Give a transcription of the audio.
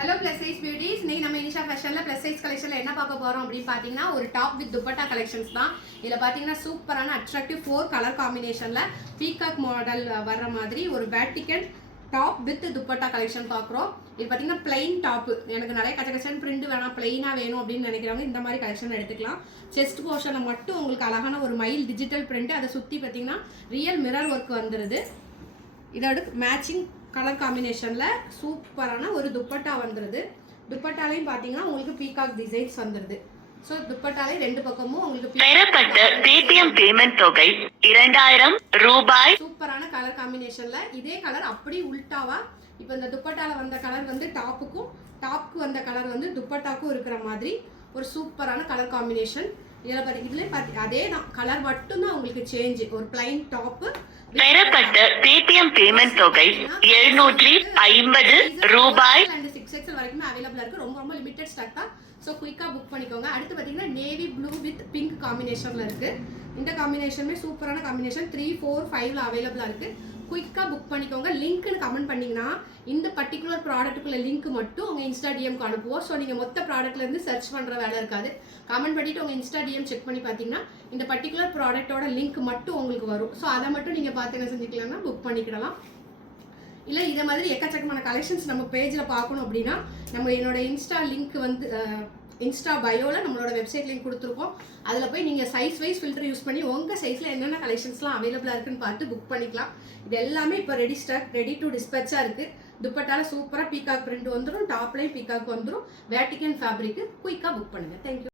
Hello plus size beauties. இன்னைக்கு நம்ம Inisha ஃபேஷனில் plus size கலெக்ஷனில் என்ன பார்க்க போகிறோம் அப்படின்னு பார்த்தீங்கன்னா ஒரு டாப் வித் துப்பட்டா கலெக்ஷன்ஸ் தான். இதில் பார்த்தீங்கன்னா சூப்பரான அட்ராக்டிவ் 4 கலர் காம்பினேஷனில் பீகாக் மாடல் வர்ற மாதிரி ஒரு Vatican top with dupatta collection பார்க்குறோம். இது பார்த்தீங்கன்னா பிளைன் டாப்பு, எனக்கு நிறைய கச்சகச்சன் பிரிண்ட் வேணாம், பிளைனாக வேணும் அப்படின்னு நினைக்கிறவங்க இந்த மாதிரி கலெக்ஷன் எடுத்துக்கலாம். செஸ்ட் போர்ஷனில் மட்டும் உங்களுக்கு அழகான ஒரு மைல் டிஜிட்டல் பிரிண்ட், அதை சுற்றி பார்த்தீங்கன்னா ரியல் மிரர் ஒர்க் வந்துடுது. இதோட மேட்சிங் கலர் காம்பினேஷனில் சூப்பரான ஒரு துப்பட்டா வந்துடுது. துப்பட்டாலையும் பார்த்தீங்கன்னா உங்களுக்கு பீகாக் டிசைன்ஸ் வந்துடுது. ஸோ துப்பட்டாலே ரெண்டு பக்கமும் உங்களுக்கு பெறப்பட்ட பேடிஎம் பேமெண்ட் தொகை 2000 ரூபாய். சூப்பரான கலர் காம்பினேஷனில் இதே கலர் அப்படி உல்டாவா இப்போ இந்த துப்பட்டால வந்த கலர் வந்து டாப்புக்கு வந்த கலர் வந்து துப்பட்டாக்கும் இருக்கிற மாதிரி ஒரு சூப்பரான கலர் காம்பினேஷன். இதுலேயும் அதே தான் கலர் மட்டும்தான் உங்களுக்கு சேஞ்ச். ஒரு பிளைன் டாப்பு, பெறப்பட்ட பேடிஎம் பேமெண்ட் தொகை 750 ரூபாய். 6XL வரைக்குமே அவைலபிளா இருக்கு. ரொம்ப ரொம்ப லிமிடெட் ஸ்டாக் தான். ஸோ குயிக்காக புக் பண்ணிக்கோங்க. அடுத்து பார்த்தீங்கன்னா நேவி ப்ளூ வித் பிங்க் காம்பினேஷனில் இருக்குது. இந்த காம்பினேஷனுமே சூப்பரான காம்பினேஷன். 3, 4, 5ல் அவைலபிளாக இருக்குது. குயிக்காக புக் பண்ணிக்கோங்க. லிங்க்னு கமெண்ட் பண்ணிங்கன்னா இந்த பர்டிகுலர் ப்ராடக்ட்டுக்குள்ள லிங்க் மட்டும் உங்கள் இன்ஸ்டா டிஎம்க்கு அனுப்புவோம். ஸோ நீங்கள் மொத்த ப்ராடக்ட்லேருந்து சர்ச் பண்ணுற வேலை இருக்காது. கமெண்ட் பண்ணிவிட்டு உங்கள் இன்ஸ்டா டிஎம் செக் பண்ணி பார்த்தீங்கன்னா இந்த பர்டிகுலர் ப்ராடக்ட்டோட லிங்க் மட்டும் உங்களுக்கு வரும். ஸோ அதை மட்டும் நீங்கள் பார்த்து என்ன செஞ்சுக்கலாம்னா புக் பண்ணிக்கிடலாம். இல்லை இதே மாதிரி எக்கச்சக்கமான கலெக்ஷன்ஸ் நம்ம பேஜில் பார்க்கணும் அப்படின்னா என்னோட இன்ஸ்டா லிங்க் வந்து இன்ஸ்டா பயோவில் நம்மளோட வெப்சைட் லிங்க் கொடுத்துருக்கோம். அதில் போய் நீங்கள் சைஸ் வைஸ் ஃபில்டர் யூஸ் பண்ணி உங்கள் சைஸில் என்னென்ன கலெக்ஷன்ஸ்லாம் அவைலபிளாக இருக்குன்னு பார்த்து புக் பண்ணிக்கலாம். இது எல்லாமே இப்போ ரெடி டு டிஸ்பேச்சாக இருக்குது. துப்பட்டால சூப்பராக பீகாக் பிரிண்ட் வந்துடும், டாப்லேயும் பீகாக் வந்துடும். வேட்டிக்கன் ஃபேப்ரிக்கு குயிக்காக புக் பண்ணுங்கள். தேங்க்யூ.